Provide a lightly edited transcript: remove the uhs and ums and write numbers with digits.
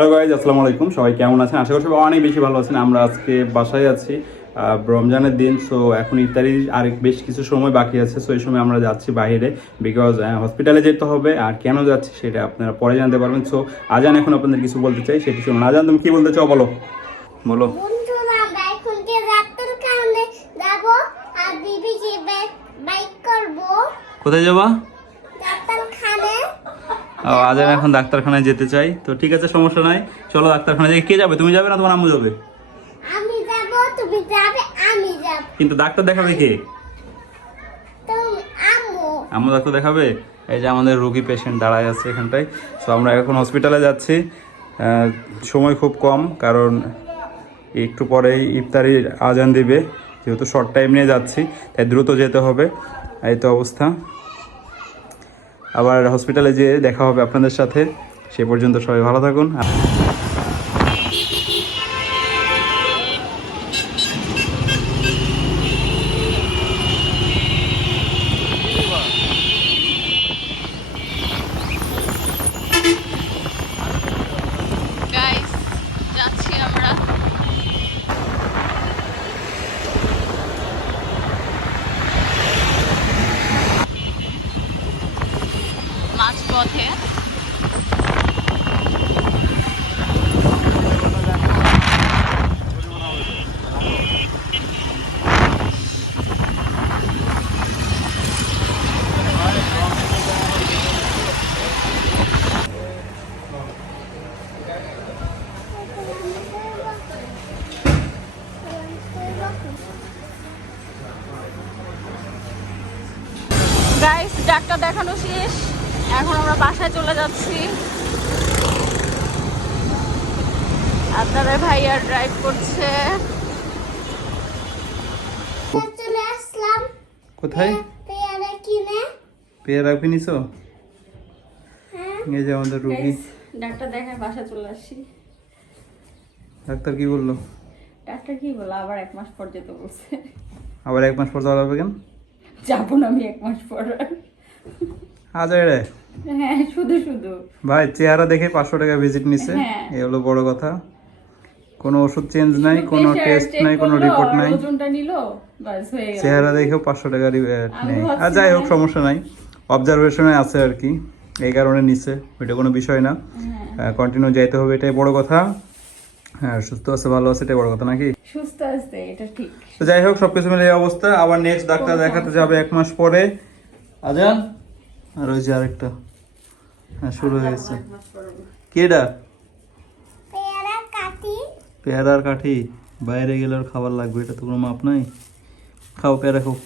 Hello guys, আসসালামু আলাইকুম। সবাই কেমন আছেন? আশা করি সবাই অনেক বেশি ভালো আছেন। আমরা আজকে বাসায় আছি, রমজানের দিন। সো এখন ইফতারির আর বেশ কিছু সময় বাকি আছে। সো এই সময় আমরা যাচ্ছি বাইরে, বিকজ হসপিটালে যেতে হবে। আর কেন যাচ্ছি সেটা আপনারা পরে জানতে পারবেন। সো আজান এখন আপনাদের কিছু বলতে চাই, সেটি শুনুন। আজান, তুমি কি বলতে চাও? বলো বলো। কোথায় যাবা? আজান এখন ডাক্তারখানায় যেতে চাই। তো ঠিক আছে, সমস্যা নাই, চলো ডাক্তারখানায় যাই। কে যাবে? তুমি যাবে না তোমার আম্মু যাবে? আমি যাব, তুমি যাবে, আমি যাব। কিন্তু ডাক্তার দেখাবে কে? তুমি আম্মু। আম্মু ডাক্তার দেখাবে। এই যে আমাদের রোগী পেশেন্ট দাঁড়ায় আছে এখানটায়। সো আমরা এখন হসপিটালে যাচ্ছি। সময় খুব কম, কারণ একটু পরেই ইফতারির আজান দিবে। যেহেতু শর্ট টাইম নিয়ে যাচ্ছি, তাই দ্রুত যেতে হবে। এই তো অবস্থা। আবার হসপিটালে যেয়ে দেখা হবে আপনাদের সাথে। সে পর্যন্ত সবাই ভালো থাকুন। গাইস, যাচ্ছি আমরা। মাঝপথে গাইস, ডাক্তার দেখানো শেষ। এখন আমরা বাসায় চলে যাচ্ছি। আপনাদের ভাইয়া ড্রাইভ করছে। চলে আসলাম। কোথায়? পেয়ারা কিনে। পেয়ারা কিনেছো? হ্যাঁ। এই যে আমাদের রোগী। ডাক্তার দেখায় বাসায় চলে আসছি। ডাক্তার কি বললো? ডাক্তার কি বললো? আবার 1 মাস পর যেতে বলছে। আবার 1 মাস পর যাওয়া লাগবে কেন? যাবো না আমি 1 মাস পর। আজয় রে হ্যাঁ, শুধু শুধু ভাই, চেহারা দেখে 500 টাকা ভিজিট নিছে। হ্যাঁ। এই হলো বড় কথা। কোনো ওষুধ চেঞ্জ নাই, কোনো টেস্ট নাই, কোনো রিপোর্ট নাই। ওজনটা নিলো, বাস হয়ে গেল। চেহারা দেখেও 500 টাকা নেই। ভাবছি আর যাই হোক, সমস্যা নাই, অবজারভেশনে আছে আর কি, এই কারণে নিছে। ওইটা কোনো বিষয় না। কন্টিনিউ যাইতে হবে, এটাই বড় কথা। হ্যাঁ, সুস্থ আছে, ভালো আছে, এটাই বড় কথা নাকি? সুস্থ আছে, এটা ঠিক। তো যাই হোক, সবকিছু মিলে এই অবস্থা। আবার নেক্সট ডাক্তার দেখাতে যাবে 1 মাস পরে। আজান, আর ওই যে আরেকটা। হ্যাঁ, শুরু হয়ে গেছে। কেডা? পেয়ারা কাটি। পেয়ারার কাঠি। বাইরে গেলে আর খাবার লাগবে, এটা তো কোনো মাপ নাই। খাও, পেয়ারা খাও।